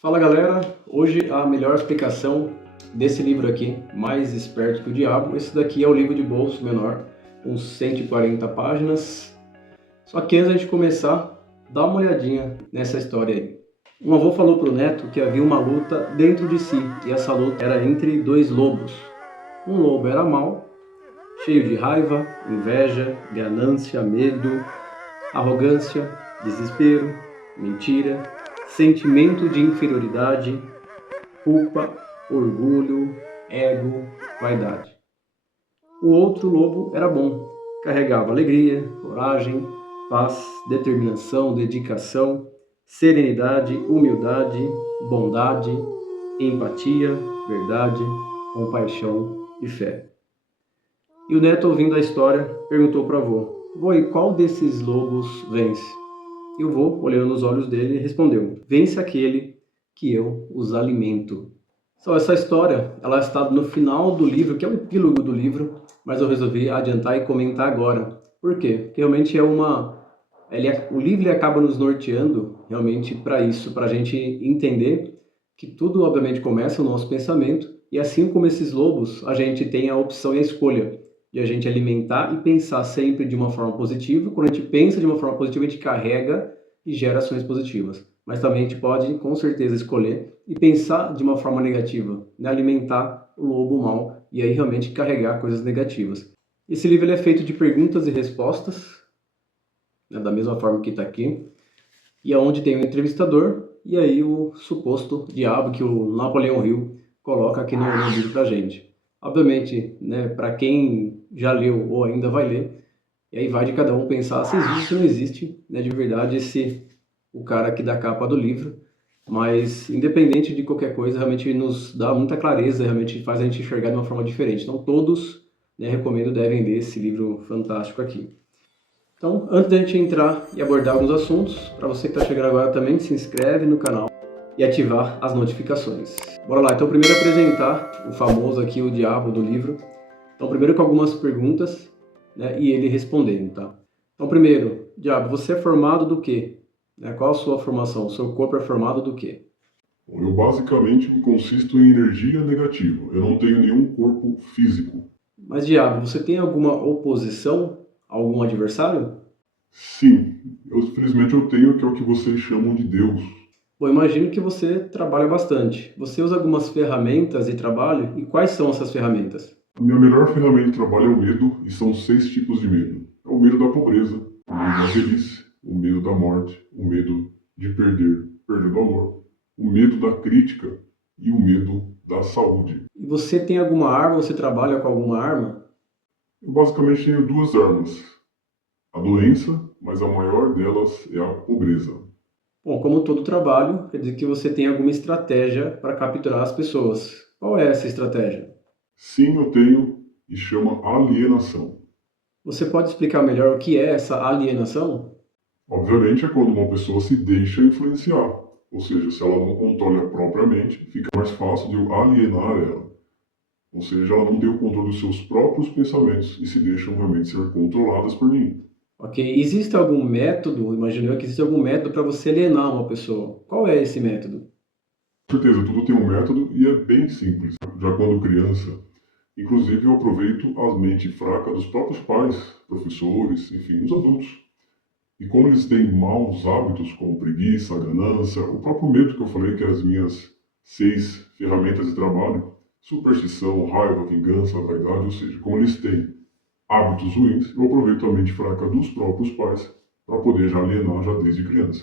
Fala galera, hoje a melhor explicação desse livro aqui, Mais Esperto que o Diabo. Esse daqui é o livro de bolso menor, uns 140 páginas. Só que antes de começar, dá uma olhadinha nessa história aí. Um avô falou para o neto que havia uma luta dentro de si, e essa luta era entre dois lobos. Um lobo era mau, cheio de raiva, inveja, ganância, medo, arrogância, desespero, mentira, sentimento de inferioridade, culpa, orgulho, ego, vaidade. O outro lobo era bom, carregava alegria, coragem, paz, determinação, dedicação, serenidade, humildade, bondade, empatia, verdade, compaixão e fé. E o neto, ouvindo a história, perguntou para o avô: "Vô, e qual desses lobos vence?" E o vô, olhando nos olhos dele, respondeu: "Vence aquele que eu os alimento." Só essa história, ela está no final do livro, que é o epílogo do livro, mas eu resolvi adiantar e comentar agora. Por quê? Porque realmente o livro ele acaba nos norteando realmente para isso, para a gente entender que tudo obviamente começa no nosso pensamento, e assim como esses lobos, a gente tem a opção e a escolha de a gente alimentar e pensar sempre de uma forma positiva. Quando a gente pensa de uma forma positiva, a gente carrega e gera ações positivas. Mas também a gente pode, com certeza, escolher e pensar de uma forma negativa, né? Alimentar o lobo mau e aí realmente carregar coisas negativas. Esse livro ele é feito de perguntas e respostas, né? Da mesma forma que está aqui, e aonde tem o entrevistador e aí o suposto diabo que o Napoleão Hill coloca aqui no livro pra gente. Obviamente, né, para quem já leu ou ainda vai ler, e aí vai de cada um pensar se existe ou não existe, né, de verdade o cara aqui da capa do livro, mas independente de qualquer coisa, realmente nos dá muita clareza, realmente faz a gente enxergar de uma forma diferente. Então todos, né, recomendo, devem ler esse livro fantástico aqui. Então, antes da gente entrar e abordar alguns assuntos, para você que está chegando agora também, se inscreve no canal e ativar as notificações. Bora lá, então primeiro apresentar o famoso aqui, o diabo do livro. Então primeiro com algumas perguntas, né, e ele respondendo, tá? Então primeiro, diabo, você é formado do quê? Né, qual a sua formação? O seu corpo é formado do quê? Bom, eu basicamente consisto em energia negativa. Eu não tenho nenhum corpo físico. Mas diabo, você tem alguma oposição a algum adversário? Sim, felizmente eu tenho, que é o que vocês chamam de Deus. Bom, imagino que você trabalha bastante. Você usa algumas ferramentas de trabalho, e quais são essas ferramentas? A minha melhor ferramenta de trabalho é o medo, e são 6 tipos de medo. É o medo da pobreza, o medo da velhice, o medo da morte, o medo de perder o amor, o medo da crítica e o medo da saúde. E você tem alguma arma? Você trabalha com alguma arma? Eu basicamente tenho 2 armas. A doença, mas a maior delas é a pobreza. Bom, como todo trabalho, quer dizer que você tem alguma estratégia para capturar as pessoas. Qual é essa estratégia? Sim, eu tenho, e chama alienação. Você pode explicar melhor o que é essa alienação? Obviamente é quando uma pessoa se deixa influenciar, ou seja, se ela não controla propriamente, fica mais fácil de eu alienar ela. Ou seja, ela não tem o controle dos seus próprios pensamentos e se deixam realmente ser controladas por mim. Ok, existe algum método, imagino eu que existe algum método para você alienar uma pessoa. Qual é esse método? Com certeza, tudo tem um método e é bem simples. Já quando criança, inclusive eu aproveito a mente fraca dos próprios pais, professores, enfim, os adultos. E como eles têm maus hábitos, como preguiça, ganância, o próprio medo que eu falei, que é as minhas 6 ferramentas de trabalho, superstição, raiva, vingança, vaidade, ou seja, como eles têm hábitos ruins, eu aproveito a mente fraca dos próprios pais para poder já alienar já desde criança.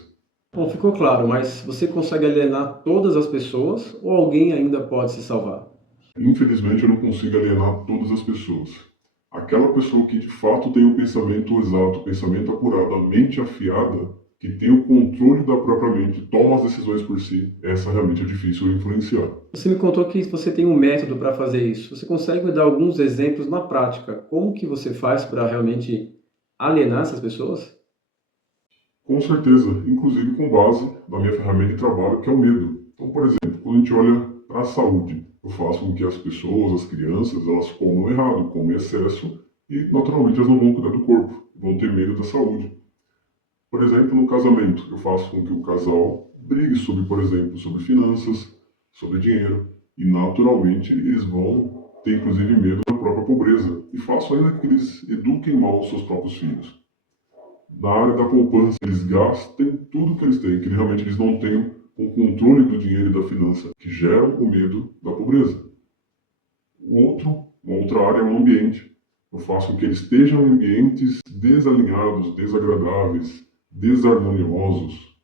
Bom, ficou claro, mas você consegue alienar todas as pessoas ou alguém ainda pode se salvar? Infelizmente, eu não consigo alienar todas as pessoas. Aquela pessoa que de fato tem o pensamento exato, o pensamento apurado, a mente afiada, que tem o controle da própria mente, toma as decisões por si, essa realmente é difícil influenciar. Você me contou que você tem um método para fazer isso. Você consegue me dar alguns exemplos na prática? Como que você faz para realmente alienar essas pessoas? Com certeza, inclusive com base na minha ferramenta de trabalho, que é o medo. Então, por exemplo, quando a gente olha para a saúde, eu faço com que as pessoas, as crianças, elas comam errado, comem excesso e, naturalmente, elas não vão cuidar do corpo, vão ter medo da saúde. Por exemplo, no casamento, eu faço com que o casal brigue sobre, por exemplo, sobre finanças, sobre dinheiro, e naturalmente eles vão ter inclusive medo da própria pobreza, e façam ainda que eles eduquem mal os seus próprios filhos. Na área da poupança, eles gastem tudo que eles têm, que realmente eles não tenham o controle do dinheiro e da finança, que geram o medo da pobreza. Uma outra área é o ambiente. Eu faço com que eles estejam em ambientes desalinhados, desagradáveis, desarmoniosos.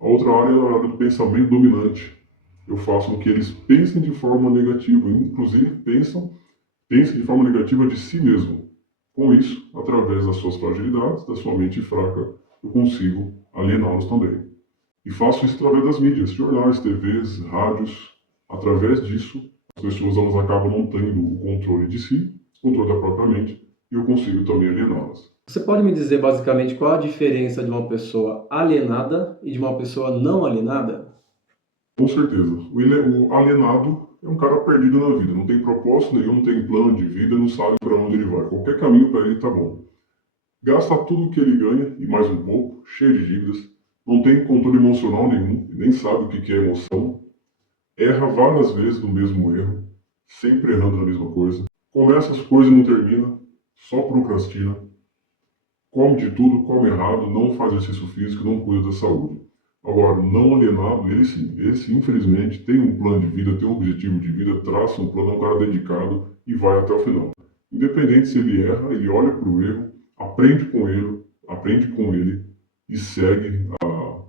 A outra área é a área do pensamento dominante. Eu faço com que eles pensem de forma negativa, inclusive pensem de forma negativa de si mesmo. Com isso, através das suas fragilidades, da sua mente fraca, eu consigo aliená-los também. E faço isso através das mídias, jornais, TVs, rádios. Através disso, as pessoas elas acabam não tendo o controle de si, o controle da própria mente, e eu consigo também aliená-las. Você pode me dizer basicamente qual a diferença de uma pessoa alienada e de uma pessoa não alienada? Com certeza. O alienado é um cara perdido na vida, não tem propósito nenhum, não tem plano de vida, não sabe para onde ele vai. Qualquer caminho para ele tá bom. Gasta tudo que ele ganha e mais um pouco, cheio de dívidas, não tem controle emocional nenhum, nem sabe o que é emoção, erra várias vezes no mesmo erro, sempre errando na mesma coisa, começa as coisas e não termina, só procrastina, come de tudo, come errado, não faz exercício físico, não cuida da saúde. Agora, o não alienado, esse infelizmente tem um plano de vida, tem um objetivo de vida, traça um plano, é um cara dedicado e vai até o final. Independente se ele erra, ele olha para o erro, aprende com ele e segue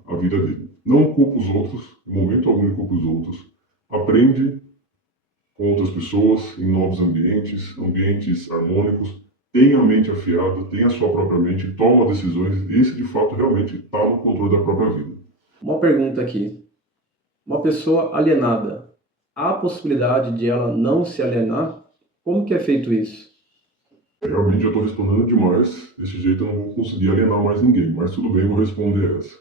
a vida dele. Não culpa os outros, em momento algum ele culpa os outros. Aprende com outras pessoas, em novos ambientes, ambientes harmônicos, tenha a mente afiada, tenha a sua própria mente, toma decisões, esse de fato realmente está no controle da própria vida. Uma pergunta aqui. Uma pessoa alienada, há a possibilidade de ela não se alienar? Como que é feito isso? Realmente já estou respondendo demais, desse jeito eu não vou conseguir alienar mais ninguém, mas tudo bem, vou responder essa.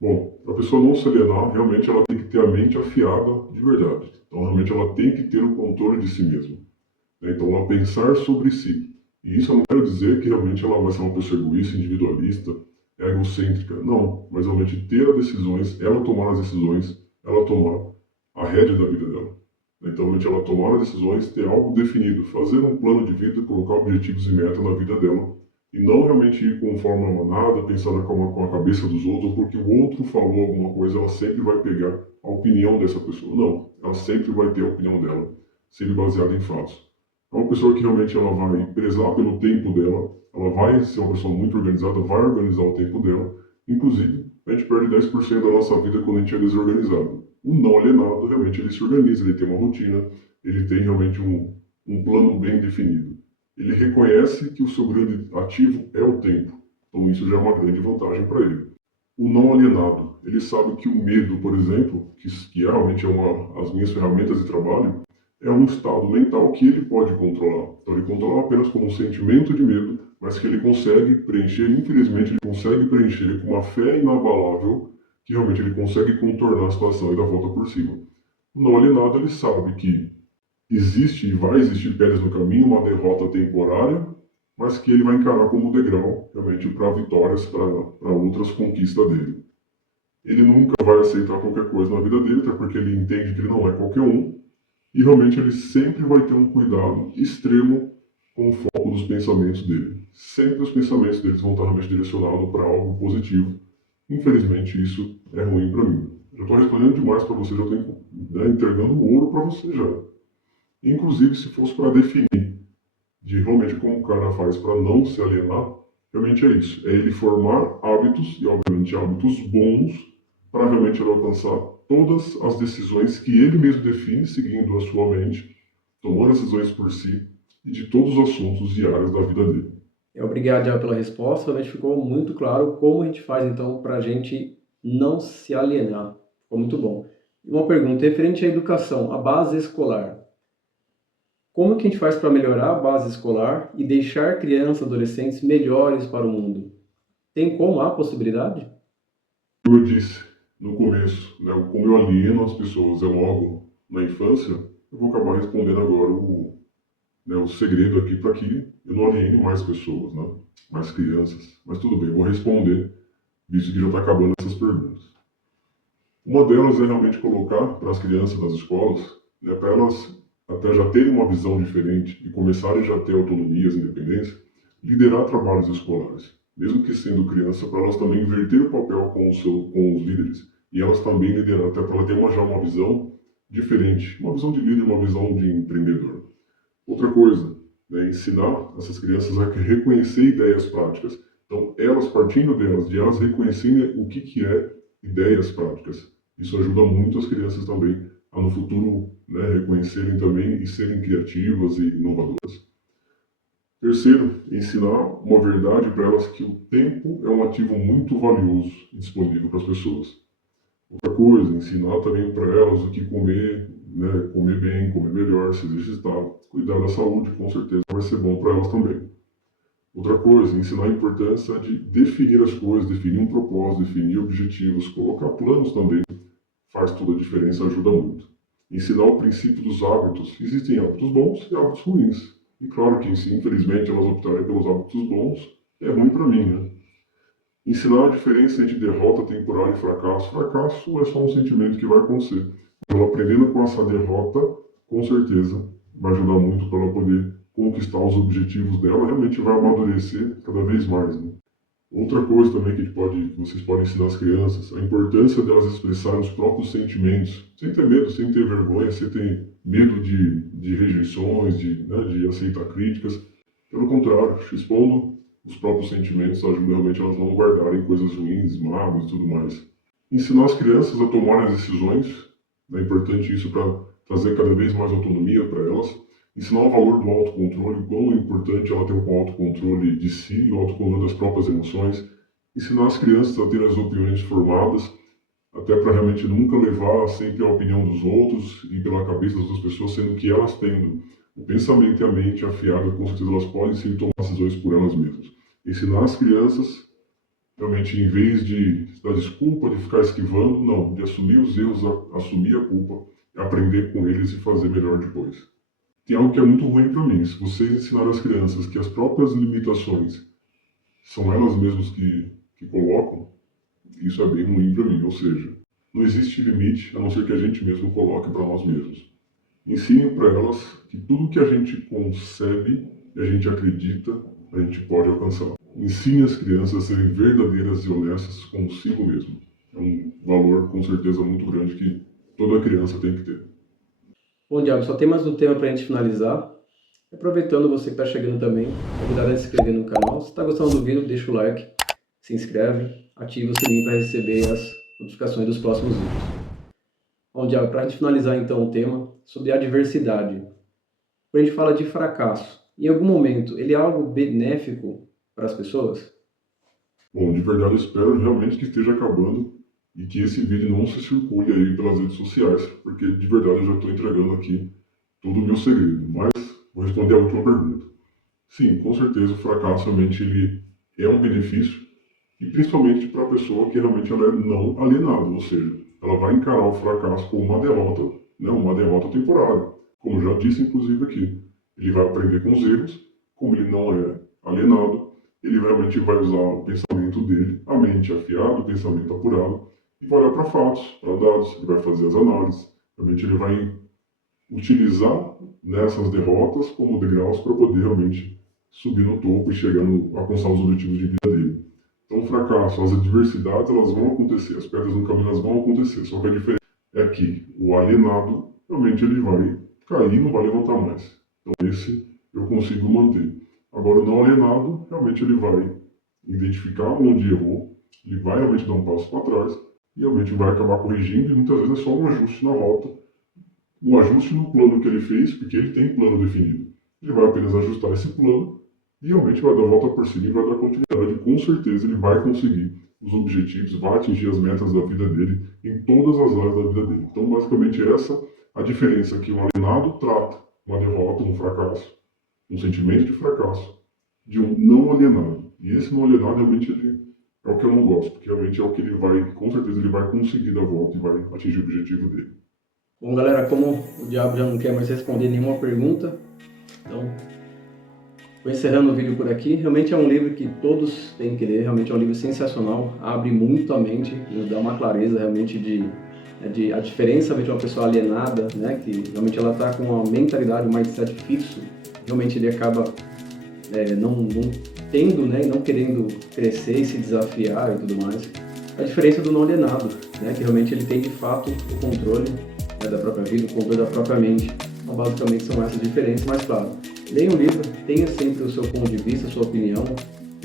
Bom, para a pessoa não se alienar, realmente ela tem que ter a mente afiada de verdade. Então, realmente ela tem que ter o controle de si mesma. Então, ela pensar sobre si. E isso eu não quero dizer que realmente ela vai ser uma pessoa egoísta, individualista, egocêntrica. Não, mas realmente ter as decisões, ela tomar as decisões, ela tomar a rédea da vida dela. Então, realmente ela tomar as decisões, ter algo definido, fazer um plano de vida, colocar objetivos e metas na vida dela. E não realmente ir conforme a manada, pensar com a cabeça dos outros, porque o outro falou alguma coisa, ela sempre vai pegar a opinião dessa pessoa. Não, ela sempre vai ter a opinião dela, sempre baseada em fatos. É uma pessoa que realmente ela vai prezar pelo tempo dela, ela vai ser uma pessoa muito organizada, vai organizar o tempo dela. Inclusive, a gente perde 10% da nossa vida quando a gente é desorganizado. O não alienado, realmente, ele se organiza, ele tem uma rotina, ele tem realmente um plano bem definido. Ele reconhece que o seu grande ativo é o tempo. Então isso já é uma grande vantagem para ele. O não alienado, ele sabe que o medo, por exemplo, que realmente é uma as minhas ferramentas de trabalho, é um estado mental que ele pode controlar. Então ele controla apenas como um sentimento de medo, mas que ele consegue preencher, infelizmente ele consegue preencher com uma fé inabalável, que realmente ele consegue contornar a situação e dar a volta por cima. O não alienado, ele sabe que existe e vai existir pedras no caminho, uma derrota temporária, mas que ele vai encarar como degrau, realmente, para vitórias, para outras conquistas dele. Ele nunca vai aceitar qualquer coisa na vida dele, até porque ele entende que ele não é qualquer um, e realmente ele sempre vai ter um cuidado extremo com o foco dos pensamentos dele. Sempre os pensamentos deles vão estar realmente direcionados para algo positivo. Infelizmente, isso é ruim para mim. Já estou respondendo demais para você, já estou entregando ouro para você já. Inclusive, se fosse para definir de realmente como o cara faz para não se alienar, realmente é isso. É ele formar hábitos, e obviamente hábitos bons, para realmente ele alcançar todas as decisões que ele mesmo define, seguindo a sua mente, tomando as decisões por si, e de todos os assuntos e áreas da vida dele. Obrigado já pela resposta, realmente ficou muito claro como a gente faz então para a gente não se alienar. Ficou muito bom. Uma pergunta referente à educação, a base escolar. Como que a gente faz para melhorar a base escolar e deixar crianças e adolescentes melhores para o mundo? Tem como? Há possibilidade? Como eu disse no começo, como eu alieno as pessoas logo na infância, eu vou acabar respondendo agora o segredo aqui para que eu não aliene mais pessoas, mais crianças. Mas tudo bem, eu vou responder, visto que já está acabando essas perguntas. Uma delas é realmente colocar para as crianças das escolas, né, para elas até já terem uma visão diferente e começarem já a ter autonomias e independência, liderar trabalhos escolares. Mesmo que sendo criança, para elas também inverter o papel com os líderes. E elas também liderar, até para ela ter já uma visão diferente, uma visão de líder, uma visão de empreendedor. Outra coisa, né, ensinar essas crianças a reconhecer ideias práticas. Então, elas partindo delas, de elas reconhecerem o que é ideias práticas. Isso ajuda muito as crianças também a no futuro, né, reconhecerem também e serem criativas e inovadoras. Terceiro, ensinar uma verdade para elas que o tempo é um ativo muito valioso e disponível para as pessoas. Outra coisa, ensinar também para elas o que comer, né, comer bem, comer melhor, se exercitar, cuidar da saúde, com certeza vai ser bom para elas também. Outra coisa, ensinar a importância de definir as coisas, definir um propósito, definir objetivos, colocar planos também, faz toda a diferença, ajuda muito. Ensinar o princípio dos hábitos. Existem hábitos bons e hábitos ruins. E claro que, se infelizmente elas optarem pelos hábitos bons, é ruim para mim, né? Ensinar a diferença entre derrota temporária e fracasso. Fracasso é só um sentimento que vai acontecer. Ela aprendendo com essa derrota, com certeza, vai ajudar muito para ela poder conquistar os objetivos dela, realmente vai amadurecer cada vez mais, né? Outra coisa também que vocês podem ensinar as crianças, a importância delas expressarem os próprios sentimentos, sem ter medo, sem ter vergonha, sem ter medo de rejeições, de aceitar críticas. Pelo contrário, expondo os próprios sentimentos ajuda realmente elas não guardarem coisas ruins, mágoas e tudo mais. Ensinar as crianças a tomarem as decisões, é importante isso para trazer cada vez mais autonomia para elas. Ensinar o valor do autocontrole, o quão é importante ela ter um autocontrole de si, o autocontrole das próprias emoções. Ensinar as crianças a ter as opiniões formadas, até para realmente nunca levar sempre a opinião dos outros e pela cabeça das outras pessoas, sendo que elas tendo o pensamento e a mente afiada, com certeza elas podem sim tomar decisões por elas mesmas. Ensinar as crianças, realmente, em vez de dar desculpa, de ficar esquivando, não, de assumir os erros, assumir a culpa, aprender com eles e fazer melhor depois. Tem algo que é muito ruim para mim. Se vocês ensinarem as crianças que as próprias limitações são elas mesmas que colocam, isso é bem ruim para mim. Ou seja, não existe limite a não ser que a gente mesmo coloque para nós mesmos. Ensine para elas que tudo que a gente concebe e a gente acredita, a gente pode alcançar. Ensine as crianças a serem verdadeiras e honestas consigo mesmo. É um valor, com certeza, muito grande que toda criança tem que ter. Bom, Diabo, só tem mais um tema para a gente finalizar. Aproveitando você que está chegando também, convidado a se inscrever no canal. Se está gostando do vídeo, deixa o like, se inscreve, ativa o sininho para receber as notificações dos próximos vídeos. Bom, Diabo, para a gente finalizar então o tema sobre a adversidade. Quando a gente fala de fracasso, em algum momento ele é algo benéfico para as pessoas? Bom, de verdade eu espero realmente que esteja acabando e que esse vídeo não se circule aí pelas redes sociais, porque de verdade eu já estou entregando aqui todo o meu segredo. Mas vou responder a última pergunta. Sim, com certeza o fracasso realmente ele é um benefício, e principalmente para a pessoa que realmente ela é não alienada, ou seja, ela vai encarar o fracasso como uma derrota, né, uma derrota temporária. Como já disse inclusive aqui, ele vai aprender com os erros, como ele não é alienado, ele realmente vai usar o pensamento dele, a mente afiada, o pensamento apurado, e vai olhar para fatos, para dados, ele vai fazer as análises, realmente ele vai utilizar nessas derrotas como degraus para poder realmente subir no topo e chegar a alcançar os objetivos de vida dele. Então, o fracasso, as adversidades, elas vão acontecer, as pedras no caminho elas vão acontecer, só que a diferença é que o alienado, realmente ele vai cair e não vai levantar mais. Então, esse eu consigo manter. Agora, o não alienado, realmente ele vai identificar onde errou, ele vai realmente dar um passo para trás e realmente vai acabar corrigindo, e muitas vezes é só um ajuste na rota, um ajuste no plano que ele fez, porque ele tem plano definido. Ele vai apenas ajustar esse plano e realmente vai dar a volta por cima e vai dar continuidade. Com certeza ele vai conseguir os objetivos, vai atingir as metas da vida dele em todas as áreas da vida dele. Então, basicamente, essa a diferença que um alienado trata uma derrota, um fracasso, um sentimento de fracasso, de um não alienado. E esse não alienado realmente é o que eu não gosto, porque realmente é o que ele vai, com certeza ele vai conseguir dar a volta e vai atingir o objetivo dele. Bom, galera, como o Diabo já não quer mais responder nenhuma pergunta, então vou encerrando o vídeo por aqui. Realmente é um livro que todos têm que ler, realmente é um livro sensacional, abre muito a mente, nos dá uma clareza realmente de a diferença entre uma pessoa alienada, né, que realmente ela está com uma mentalidade, um mindset fixo, realmente ele acaba não tendo, né, e não querendo crescer e se desafiar e tudo mais. A diferença do não alienado, né, que realmente ele tem de fato o controle, né, da própria vida, o controle da própria mente. Então, basicamente são essas diferenças, mas claro, leia um livro, tenha sempre o seu ponto de vista, a sua opinião,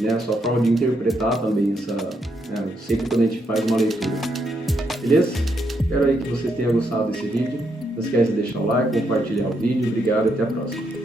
né, a sua forma de interpretar também sempre quando a gente faz uma leitura. Beleza? Espero aí que vocês tenham gostado desse vídeo. Não esquece de deixar o like, compartilhar o vídeo. Obrigado e até a próxima.